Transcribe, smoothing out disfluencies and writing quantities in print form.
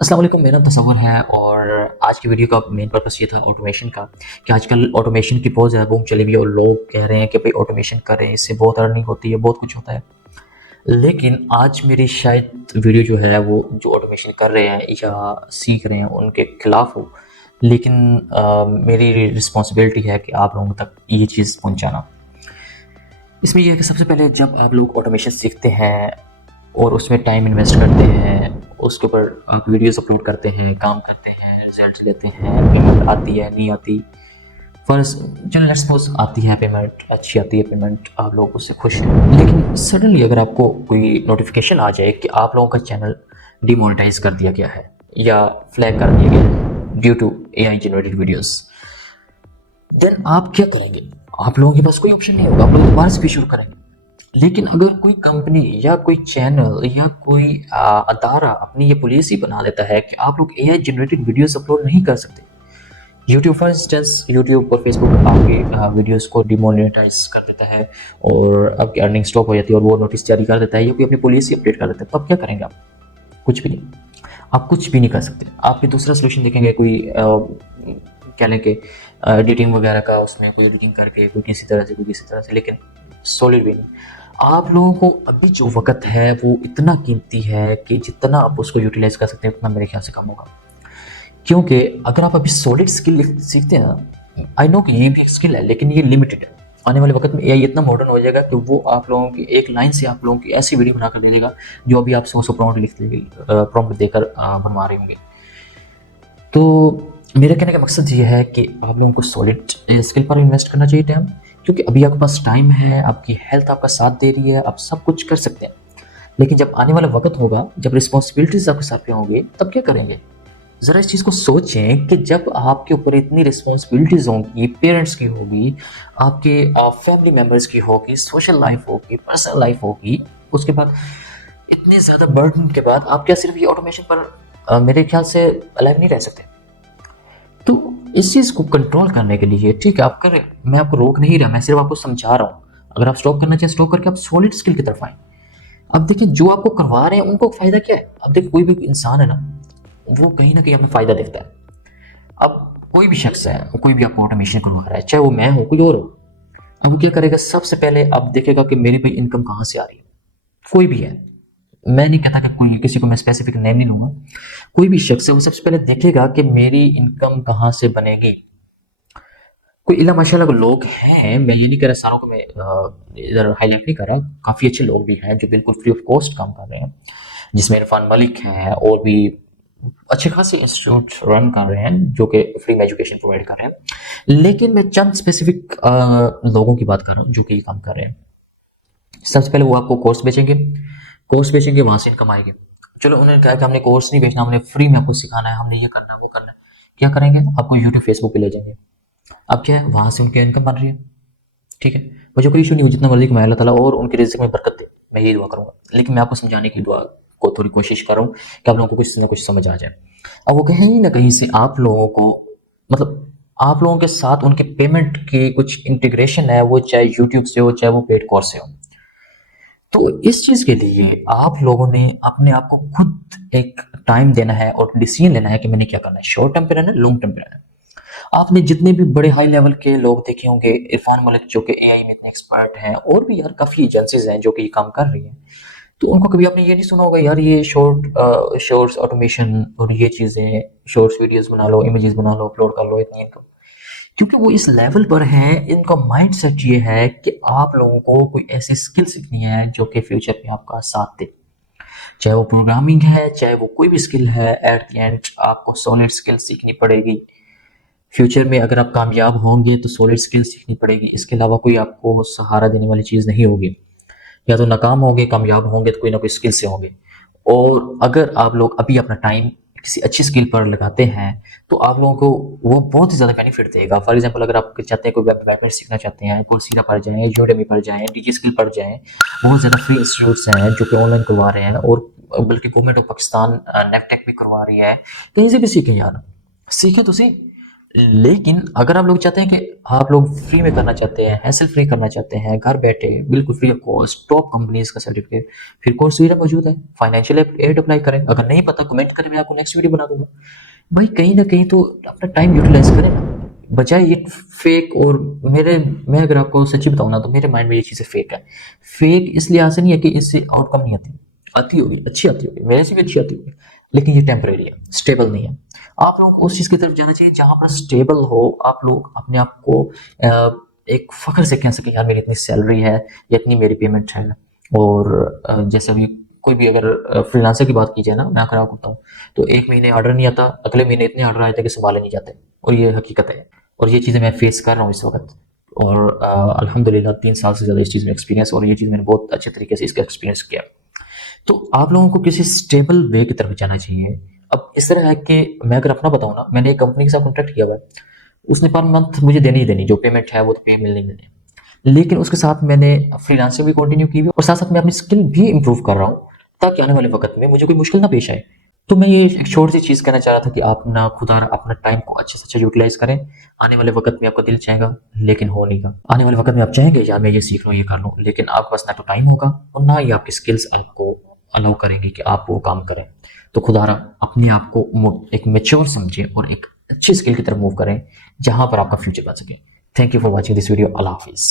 अस्सलाम वालेकुम। मेरा तसव्वुर है और आज की वीडियो का मेन पर्पस ये था ऑटोमेशन का कि आजकल ऑटोमेशन की बहुत ज़्यादा बूम चली हुई है और लोग कह रहे हैं कि भाई ऑटोमेशन करें, इससे बहुत अर्निंग होती है, बहुत कुछ होता है। लेकिन आज मेरी शायद वीडियो जो है वो जो ऑटोमेशन कर रहे हैं या सीख रहे हैं उनके खिलाफ हो, लेकिन मेरी रिस्पॉन्सिबिलिटी है कि आप लोगों तक ये चीज़ पहुँचाना। इसमें यह है कि सबसे पहले जब आप लोग ऑटोमेशन सीखते हैं और उसमें टाइम इन्वेस्ट करते हैं, उसके ऊपर आप वीडियोस अपलोड करते हैं, काम करते हैं, रिजल्ट्स लेते हैं, पेमेंट आती है, नहीं आती। फर्स्ट चलो लेट्स सपोज आती है पेमेंट, अच्छी आती है पेमेंट, आप लोग उससे खुश हैं। लेकिन सडनली अगर आपको कोई नोटिफिकेशन आ जाए कि आप लोगों का चैनल डिमोनेटाइज कर दिया गया है या फ्लैग कर दिया गया है due to AI generated videos, then आप क्या करेंगे? आप लोगों के पास कोई ऑप्शन नहीं होगा, आप लोग दोबारा से भी शुरू करेंगे। लेकिन अगर कोई कंपनी या कोई चैनल या कोई अदारा अपनी ये पॉलिसी बना लेता है कि आप लोग एआई जनरेटेड वीडियोस अपलोड नहीं कर सकते, यूट्यूब फॉर इंस्टेंस, यूट्यूब और फेसबुक आपके वीडियोस को डिमोनेटाइज कर देता है और आपकी अर्निंग स्टॉप हो जाती है और वो नोटिस जारी कर देता है या कोई अपनी पॉलिसी अपडेट कर देता है, तब क्या करेंगे आप? कुछ भी नहीं। आप कुछ भी नहीं कर सकते। आप कोई दूसरा सोल्यूशन देखेंगे, कोई कह लें कि एडिटिंग वगैरह का, उसमें कोई एडिटिंग करके कोई किसी तरह से, कोई किसी तरह से, लेकिन सॉलिड भी नहीं। आप लोगों को अभी जो वक़्त है वो इतना कीमती है कि जितना आप उसको यूटिलाइज़ कर सकते हैं उतना मेरे ख्याल से कम होगा। क्योंकि अगर आप अभी सॉलिड स्किल सीखते हैं ना, आई नो कि ये भी एक स्किल है लेकिन ये लिमिटेड है। आने वाले वक़्त में एआई इतना मॉडर्न हो जाएगा कि वो आप लोगों की एक लाइन से आप लोगों की ऐसी वीडियो बनाकर दे देगा जो अभी आप 100 प्रॉम्प्ट लिख लेंगे, प्रॉम्प्ट देकर बनवा रहे होंगे। तो मेरा कहने का मकसद ये है कि आप लोगों को सॉलिड स्किल पर इन्वेस्ट करना चाहिए टाइम, क्योंकि अभी आपके पास टाइम है, आपकी हेल्थ आपका साथ दे रही है, आप सब कुछ कर सकते हैं। लेकिन जब आने वाला वक़्त होगा, जब रिस्पॉन्सिबिलिटीज़ आपके सर पे होंगी, तब क्या करेंगे? ज़रा इस चीज़ को सोचें कि जब आपके ऊपर इतनी रिस्पॉन्सिबिलिटीज़ होंगी, पेरेंट्स की होगी, आपके फैमिली मेंबर्स की होगी, सोशल लाइफ़ होगी, पर्सनल लाइफ़ होगी, उसके बाद इतने ज़्यादा बर्डन के बाद आप क्या सिर्फ़ ये ऑटोमेशन पर मेरे ख्याल से अलाइव नहीं रह सकते। तो इस चीज़ को कंट्रोल करने के लिए ठीक है आप करें, मैं आपको रोक नहीं रहा, मैं सिर्फ आपको समझा रहा हूँ। अगर आप स्टॉप करना चाहें स्टॉप करके आप सॉलिड स्किल की तरफ आएँ। अब देखिए जो आपको करवा रहे हैं उनको फ़ायदा क्या है? अब देखिए कोई भी इंसान है ना, वो कहीं न कहीं अपना फ़ायदा देखता है। अब कोई भी शख्स है, कोई भी आपको ऑटोमेशन करवा रहा है, चाहे वो मैं हूँ, कोई और हो। अब वो क्या करेगा, सबसे पहले अब देखेगा कि मेरे भाई इनकम कहाँ से आ रही है। कोई भी है, मैं नहीं कहता कि कोई किसी को मैं स्पेसिफिक नेम नहीं लूँगा। कोई भी शख्स है वो सबसे पहले देखेगा कि मेरी इनकम कहाँ से बनेगी। कोई इल्ला माशाल्लाह को लोग हैं, मैं ये नहीं कह रहा सारों को, मैं इधर हाईलाइट नहीं कर रहा, काफ़ी अच्छे लोग भी हैं जो बिल्कुल फ्री ऑफ कॉस्ट काम कर रहे हैं, जिसमें इरफान मलिक हैं और भी अच्छे खासे इंस्टीट्यूट रन कर रहे हैं जो कि फ्री में एजुकेशन प्रोवाइड कर रहे हैं। लेकिन मैं चंद स्पेसिफिक लोगों की बात कर रहा हूँ जो कि ये काम कर रहे हैं। सबसे पहले वो आपको कोर्स बेचेंगे, वहाँ से इनकम आएगी। चलो उन्होंने कहा कि हमने कोर्स नहीं बेचना, हमने फ्री में आपको सिखाना है, हमने ये करना है, वो करना है। क्या करेंगे? आपको यूट्यूब, फेसबुक पे ले जाएंगे। अब क्या है, वहाँ से उनकी इनकम बन रही है, ठीक है? मुझे कोई इशू नहीं हो, जितना मर्ज़ी कमाए अल्लाह ताला और उनके रिज़्क़ में बरकत दे, मैं यही दुआ करूँगा। लेकिन मैं आपको समझाने की दुआ को थोड़ी कोशिश कर रहा हूँ कि आप लोगों को कुछ ना कुछ समझ आ जाए। अब वो कहीं न कहीं से आप लोगों को, मतलब आप लोगों के साथ उनके पेमेंट की कुछ इंटीग्रेशन है, वो चाहे यूट्यूब से हो, चाहे वो पेड कोर्स से हो। तो इस चीज़ के लिए आप लोगों ने अपने आप को खुद एक टाइम देना है और डिसीजन लेना है कि मैंने क्या करना है, शॉर्ट टर्म पे रहना है, लॉन्ग टर्म पे रहना है। आपने जितने भी बड़े हाई लेवल के लोग देखे होंगे, इरफान मलिक जो कि एआई में इतने एक्सपर्ट हैं, और भी यार काफ़ी एजेंसीज हैं जो कि ये काम कर रही हैं। तो उनको कभी आपने ये नहीं सुना होगा यार ये शॉर्ट्स ऑटोमेशन और ये चीज़ें, शॉर्ट्स वीडियोस बना लो, इमेजेस बना लो, अपलोड कर लो, इतनी इनकम। क्योंकि वो इस लेवल पर हैं, इनका माइंडसेट ये है कि आप लोगों को कोई ऐसी स्किल सीखनी है जो कि फ्यूचर में आपका साथ दे। चाहे वो प्रोग्रामिंग है, चाहे वो कोई भी स्किल है, एट द एंड आपको सॉलिड स्किल सीखनी पड़ेगी। फ्यूचर में अगर आप कामयाब होंगे तो सॉलिड स्किल सीखनी पड़ेगी, इसके अलावा कोई आपको सहारा देने वाली चीज़ नहीं होगी। या तो नाकाम होंगे, कामयाब होंगे तो कोई ना कोई स्किल से होंगे। और अगर आप लोग अभी अपना टाइम किसी अच्छी स्किल पर लगाते हैं तो आप लोगों को वो बहुत ही ज़्यादा बेनिफिट देगा। फॉर एग्जांपल अगर आप चाहते हैं कोई वेब डेवलपमेंट सीखना चाहते हैं, coursera पर जाएँ, udemy पर जाएँ, डीजी स्किल पर जाएँ। बहुत ज़्यादा फ्री इंस्टीट्यूट्स हैं जो कि ऑनलाइन करवा रहे हैं और बल्कि गवर्नमेंट ऑफ पाकिस्तान नेफटेक भी करवा रही है। कहीं से भी सीखें यार, सीखें तो सही। लेकिन अगर आप लोग चाहते हैं कि आप लोग फ्री में करना चाहते हैं, हैसल फ्री करना चाहते हैं, घर बैठे बिल्कुल free of cost top companies का सर्टिफिकेट, फिर कौन सुविधा मौजूद है, फाइनेंशियल एड अप्लाई करें। अगर नहीं पता कमेंट करें, मैं आपको नेक्स्ट वीडियो बना दूंगा। भाई कहीं ना कहीं तो अपना टाइम यूटिलाइज करें ना, बजाय ये फेक। और मेरे मैं अगर आपको सच्ची बताऊं ना, तो मेरे माइंड में ये चीज़ें फेक है। फेक इस लिहाज से नहीं है कि इससे आउटकम नहीं आती, आती होगी, अच्छी आती होगी, मेरे से भी अच्छी आती होगी, लेकिन ये टेम्परेरी है, स्टेबल नहीं है। आप लोग उस चीज़ की तरफ जाना चाहिए जहाँ पर स्टेबल हो, आप लोग अपने आप को एक फ़ख्र से कह सकें, यार मेरी इतनी सैलरी है या इतनी मेरी पेमेंट है। और जैसे अभी कोई भी अगर फ्रीलांसर की बात की जाए ना, मैं अगर आपको बताऊँ, तो एक महीने ऑर्डर नहीं आता, अगले महीने इतने ऑर्डर आए थे कि संभाले नहीं जाते। और ये हकीकत है, और ये चीज़ें मैं फेस कर रहा हूँ इस वक्त। और अल्हम्दुलिल्लाह 3 साल से ज़्यादा इस चीज़ में एक्सपीरियंस, और ये चीज़ मैंने बहुत अच्छे तरीके से इसका एक्सपीरियंस किया। तो आप लोगों को किसी स्टेबल वे की तरफ जाना चाहिए। अब इस तरह है कि मैं अगर अपना बताऊँ ना, मैंने एक कंपनी के साथ कॉन्ट्रैक्ट किया हुआ है, उसने पर मंथ मुझे देनी ही देनी, जो पेमेंट है वो तो पे मिलनी मिलनी। लेकिन उसके साथ मैंने फ्रीलांसिंग भी कंटिन्यू की हुई है, और साथ साथ मैं अपनी स्किल भी इंप्रूव कर रहा हूँ, ताकि आने वाले वक्त में मुझे कोई मुश्किल ना पेश आए। तो मैं ये एक छोटी सी चीज़ कहना चाह रहा था कि आप ना खुदा अपना टाइम को अच्छे से अच्छा यूटिलाइज करें। आने वाले वक्त में आपका दिल चाहेगा, लेकिन हो नहीं का। आने वाले वक्त में आप चाहेंगे यार मैं ये सीख लूँ, ये कर लूँ, लेकिन आपके पास ना तो टाइम होगा, और ना ही आपकी स्किल्स आपको अलाउ करेंगी कि आप वो काम करें। तो खुदारा अपने आप को एक मेच्योर समझें और एक अच्छी स्किल की तरफ मूव करें, जहां पर आपका फ्यूचर बन सके। Thank you for watching this video. अल्लाह हाफिज़।